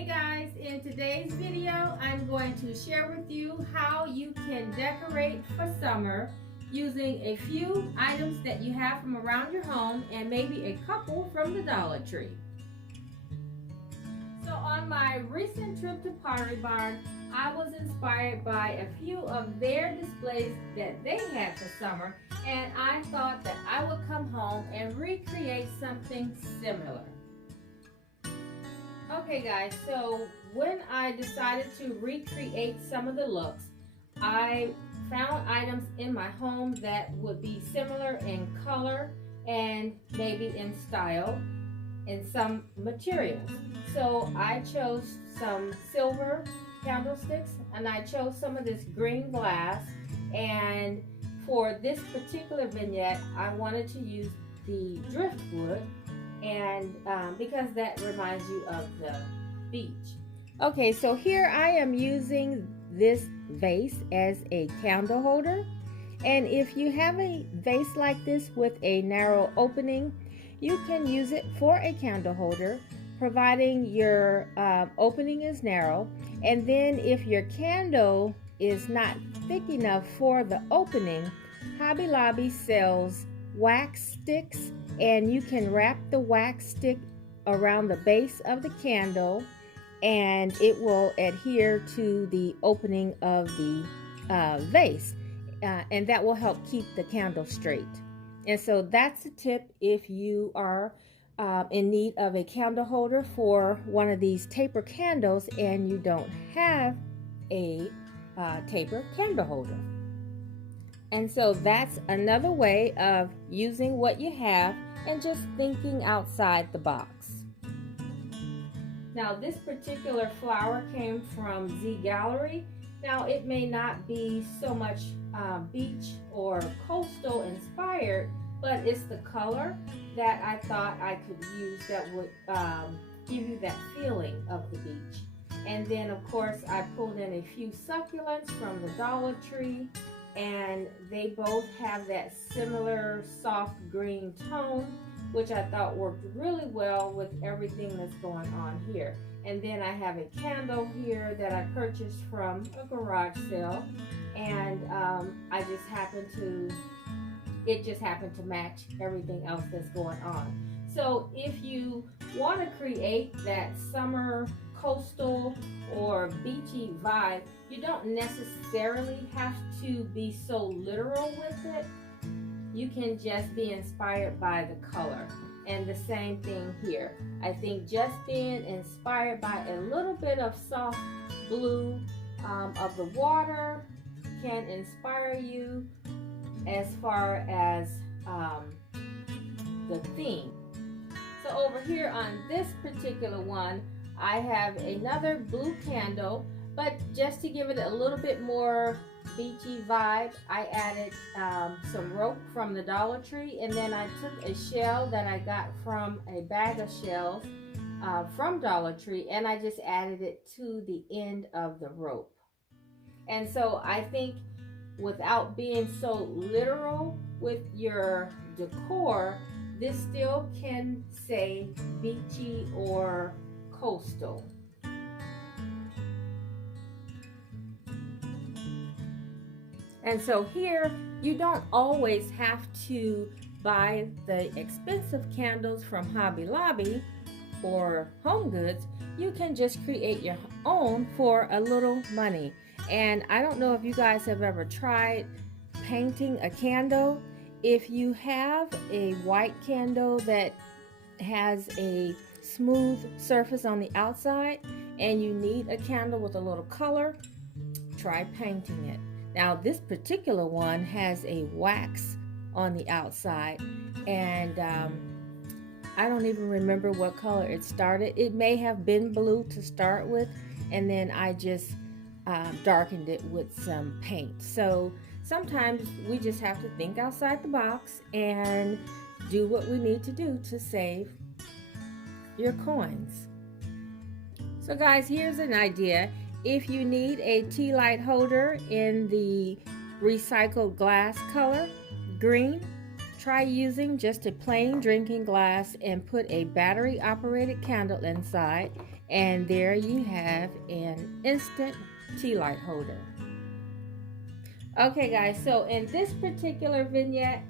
Hey guys, in today's video I'm going to share with you how you can decorate for summer using a few items that you have from around your home and maybe a couple from the Dollar Tree. So on my recent trip to Pottery Barn, I was inspired by a few of their displays that they had for summer, and I thought that I would come home and recreate something similar. Okay guys, so when I decided to recreate some of the looks, I found items in my home that would be similar in color and maybe in style and some materials. So I chose some silver candlesticks and I chose some of this green glass, and for this particular vignette I wanted to use the driftwood, and because that reminds you of the beach. Okay, so here I am using this vase as a candle holder, and if you have a vase like this with a narrow opening, you can use it for a candle holder, providing your opening is narrow. And then if your candle is not thick enough for the opening, Hobby Lobby sells wax sticks, and you can wrap the wax stick around the base of the candle and it will adhere to the opening of the vase, and that will help keep the candle straight. And so that's a tip if you are in need of a candle holder for one of these taper candles and you don't have a taper candle holder. And so that's another way of using what you have and just thinking outside the box. Now this particular flower came from Z Gallery. Now it may not be so much beach or coastal inspired, but it's the color that I thought I could use that would give you that feeling of the beach. And then of course I pulled in a few succulents from the Dollar Tree, and they both have that similar soft green tone, which I thought worked really well with everything that's going on here. And then I have a candle here that I purchased from a garage sale, and it just happened to match everything else that's going on. So if you want to create that summer coastal or beachy vibe, you don't necessarily have to be so literal with it. You can just be inspired by the color. And the same thing here. I think just being inspired by a little bit of soft blue of the water can inspire you as far as the theme. So over here on this particular one, I have another blue candle, but just to give it a little bit more beachy vibe, I added some rope from the Dollar Tree, and then I took a shell that I got from a bag of shells from Dollar Tree, and I just added it to the end of the rope. And so I think without being so literal with your decor, this still can say beachy or coastal. And so here, you don't always have to buy the expensive candles from Hobby Lobby or Home Goods. You can just create your own for a little money. And I don't know if you guys have ever tried painting a candle. If you have a white candle that has a smooth surface on the outside and you need a candle with a little color, try painting it. Now this particular one has a wax on the outside, and I don't even remember what color it started. It may have been blue to start with, and then I just darkened it with some paint. So sometimes we just have to think outside the box and do what we need to do to save your coins. So guys, here's an idea. If you need a tea light holder in the recycled glass color, green, try using just a plain drinking glass and put a battery operated candle inside, and there you have an instant tea light holder. Okay guys, so in this particular vignette,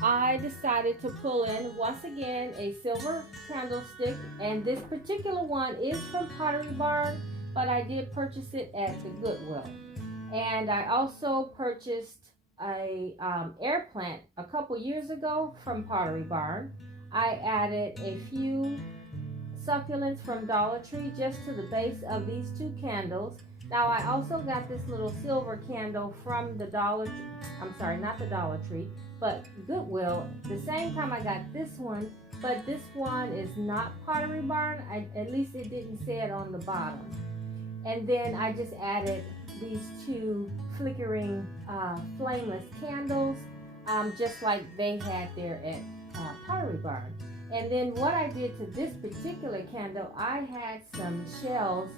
I decided to pull in once again a silver candlestick, and this particular one is from Pottery Barn, but I did purchase it at the Goodwill. And I also purchased a air plant a couple years ago from Pottery Barn. I added a few succulents from Dollar Tree just to the base of these two candles. Now I also got this little silver candle from the not the Dollar Tree, but Goodwill. The same time I got this one, but this one is not Pottery Barn. At least it didn't say it on the bottom. And then I just added these two flickering flameless candles, just like they had there at Pottery Barn. And then what I did to this particular candle, I had some shells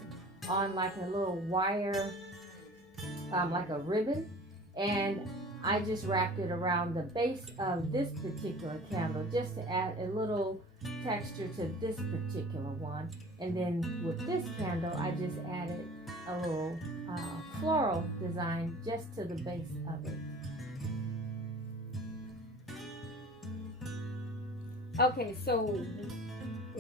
on like a little wire, like a ribbon, and I just wrapped it around the base of this particular candle just to add a little texture to this particular one. And then with this candle, I just added a little floral design just to the base of it. Okay, so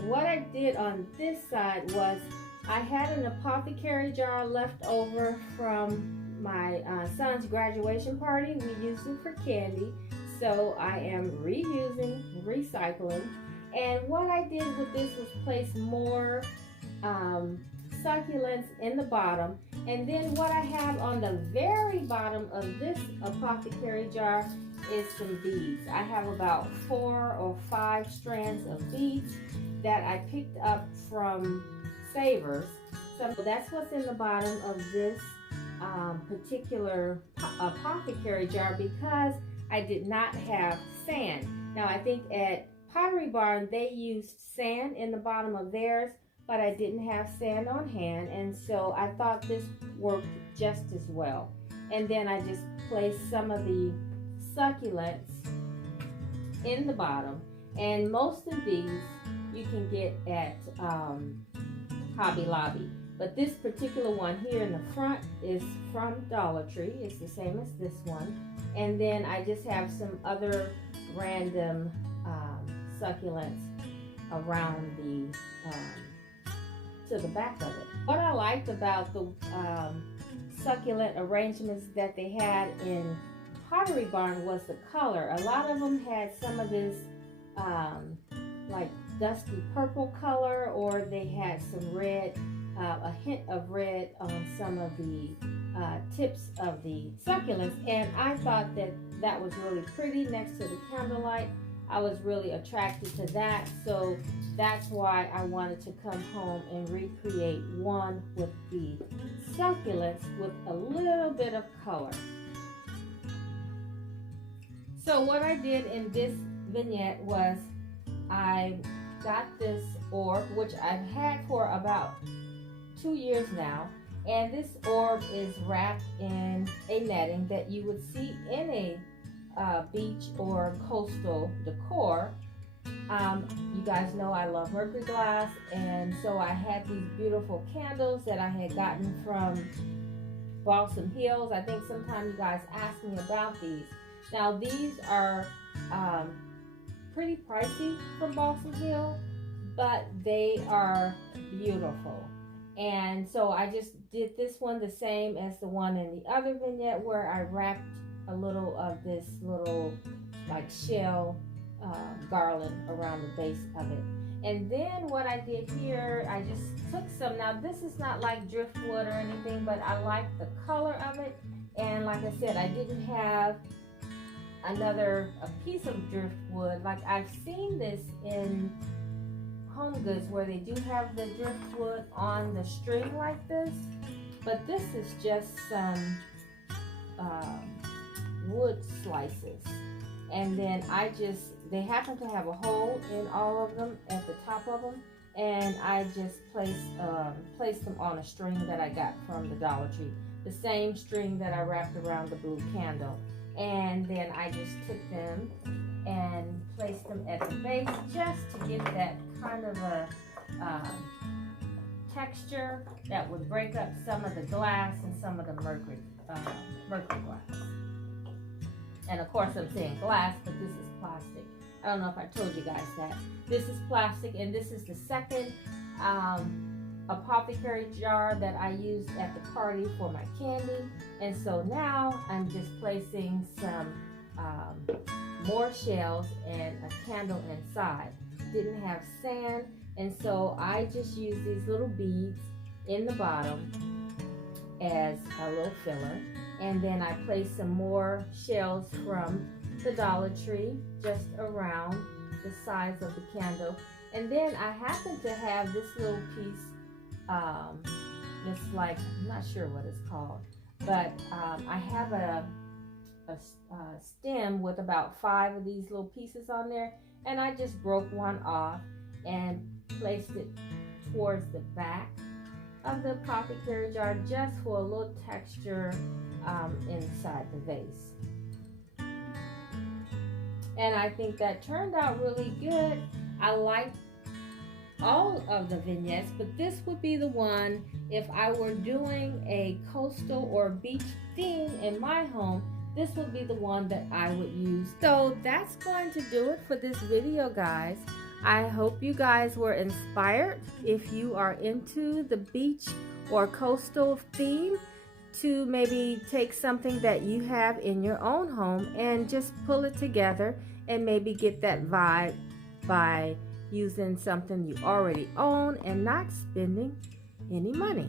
what I did on this side was I had an Apothecary jar left over from my son's graduation party. We used it for candy, so I am recycling. And what I did with this was place more succulents in the bottom, and then what I have on the very bottom of this Apothecary jar is some beads. I have about 4 or 5 strands of beads that I picked up from Savers. So that's what's in the bottom of this particular Apothecary jar, because I did not have sand. Now I think at Pottery Barn they used sand in the bottom of theirs, but I didn't have sand on hand, and so I thought this worked just as well. And then I just placed some of the succulents in the bottom, and most of these you can get at Hobby Lobby, but this particular one here in the front is from Dollar Tree. It's the same as this one. And then I just have some other random succulents around the to the back of it. What I liked about the succulent arrangements that they had in Pottery Barn was the color. A lot of them had some of this like dusty purple color, or they had some red, a hint of red on some of the tips of the succulents, and I thought that that was really pretty next to the candlelight. I was really attracted to that, so that's why I wanted to come home and recreate one with the succulents with a little bit of color. So what I did in this vignette was I got this orb, which I've had for about 2 years now, and this orb is wrapped in a netting that you would see in a beach or coastal decor. You guys know I love mercury glass, and so I had these beautiful candles that I had gotten from Balsam Hills. I think sometimes you guys ask me about these. Now these are pretty pricey from Balsam Hill, but they are beautiful. And so I just did this one the same as the one in the other vignette, where I wrapped a little of this little like shell garland around the base of it. And then what I did here, I just took some, now this is not like driftwood or anything, but I like the color of it. And like I said, I didn't have a piece of driftwood. Like I've seen this in Home Goods where they do have the driftwood on the string like this, but this is just some wood slices. And then they happen to have a hole in all of them at the top of them, and I just placed them on a string that I got from the Dollar Tree, the same string that I wrapped around the blue candle. And then I just took them and place them at the base just to give that kind of a texture that would break up some of the glass and some of the mercury glass. And of course I'm saying glass, but this is plastic. I don't know if I told you guys that. This is plastic, and this is the second Apothecary jar that I used at the party for my candy. And so now I'm just placing some more shells and a candle inside. Didn't have sand, and so I just used these little beads in the bottom as a little filler. And then I placed some more shells from the Dollar Tree just around the sides of the candle. And then I happen to have this little piece, it's like, I'm not sure what it's called, but I have a stem with about 5 of these little pieces on there, and I just broke one off and placed it towards the back of the Apothecary jar just for a little texture inside the vase. And I think that turned out really good. I like all of the vignettes, but this would be the one if I were doing a coastal or beach theme in my home. This would be the one that I would use. So that's going to do it for this video, guys. I hope you guys were inspired, if you are into the beach or coastal theme, to maybe take something that you have in your own home and just pull it together and maybe get that vibe by using something you already own and not spending any money.